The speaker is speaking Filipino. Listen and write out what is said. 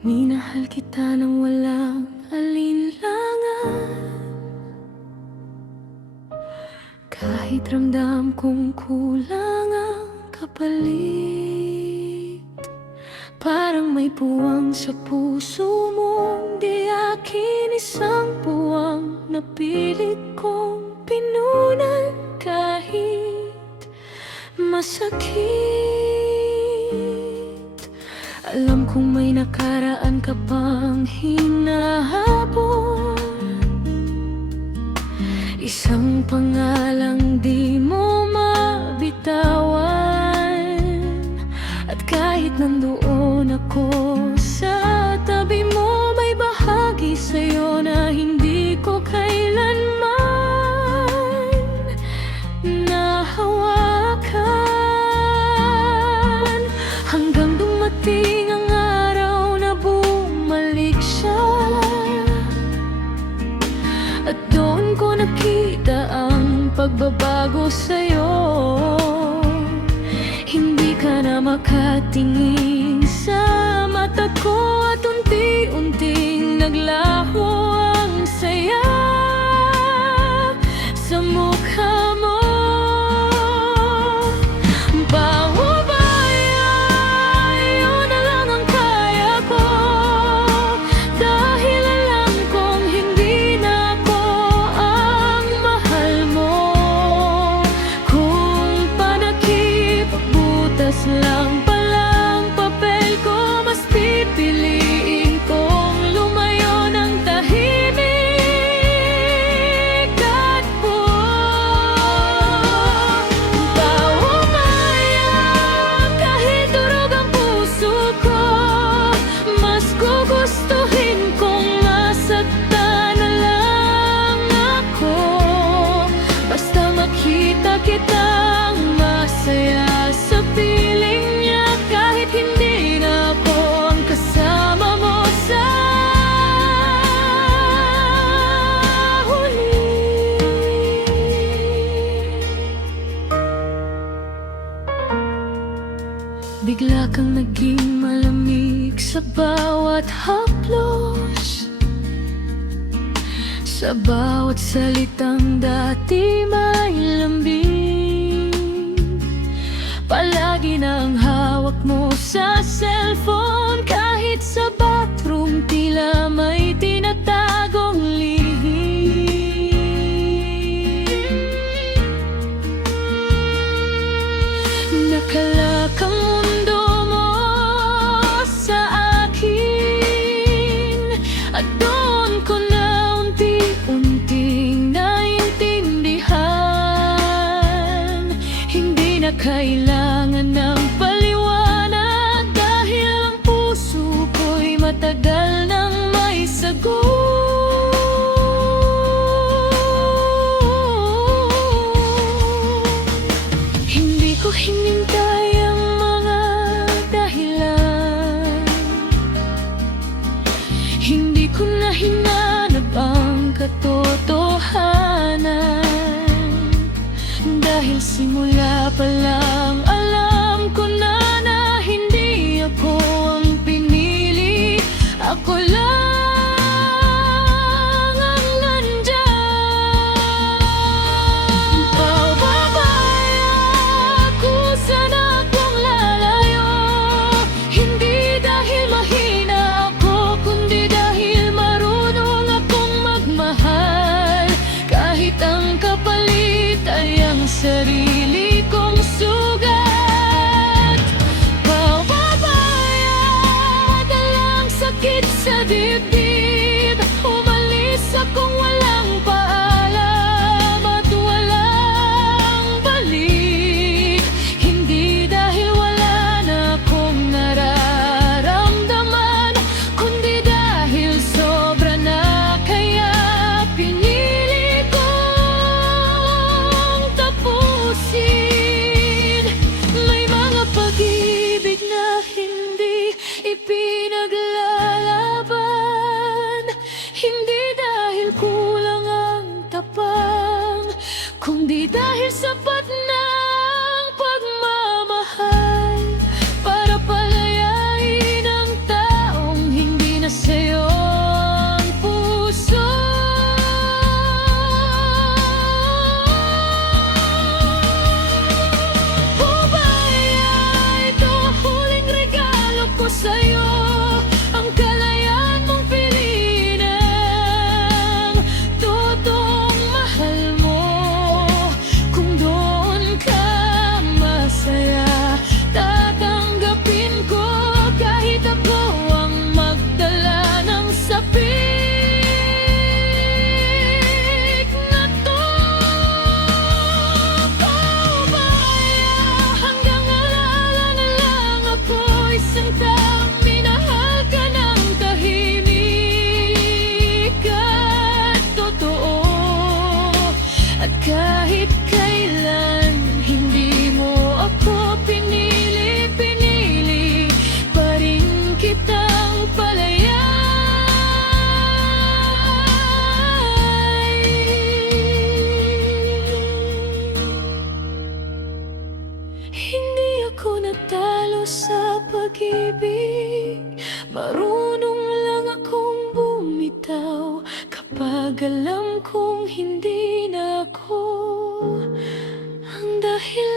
Minahal kita nang walang alinlangan, kahit ramdam kong kulang ang kapalit. Parang may puwang sa puso mong di akin, isang puwang na pilit kong pinunan kahit masakit. Alam kong may nakaraan ka pang hinahabol, isang pangalang di mo mabitawan. At kahit nandoon ako sa tabi mo, may bahagi sa'yo na hindi ko kailanman nahawakan. Hanggang dumating ang araw na bumalik siya, at doon ko nakita ang pagbabago sa'yo. Hindi ka na makatingin sa mata ko, at unti-unting naglaho ang saya sa mukha mo. Paubaya, yun na lang ang kaya ko, dahil alam kong hindi na ako ang mahal mo. Kung panakip, butas lang palang papel ko, mas pipiliin kong lumayo ng tahimik at buo. Paubaya, kahit durog ang puso ko, mas gugustuhin kong masaktan na lang ako, basta makita kitang masaya sa piling niya. Kahit hindi na ako ang kasama mo sa huli. Bigla kang naging malamig sa bawat haplos, sa bawat salitang dati may lambing. Palagi na ang hawak mo sa cellphone, kahit sa bathroom tila may tinatagong lihim. Nakalak ang mundo mo sa akin, at doon ko na unti-unting naintindihan. Hindi na kailangan ng paliwanag, dahil ang puso ko'y matagal nang may sagot. Hindi ko hinintay ang mga dahilan, hindi ko na hinanap ang katotohanan, dahil simula pa lang alam ko na hindi ako ang pinili. Ako lang ang nandyan. Paubaya, kusa na akong lalayo, hindi dahil mahina ako, kundi dahil marunong akong magmahal, kahit ang kapalit ay ang sarili kong sugat. Paubaya, dalang sakit sa dibdib, umalis akong walang paalam at walang balik. Hindi dahil wala na akong nararamdaman, kundi dahil sobra na, kaya pinili kong tapusin. May mga pag-ibig na hindi ipinaglalaban, natalo sa pag-ibig. Marunong lang akong bumitaw kapag alam kong hindi na ako ang dahilan.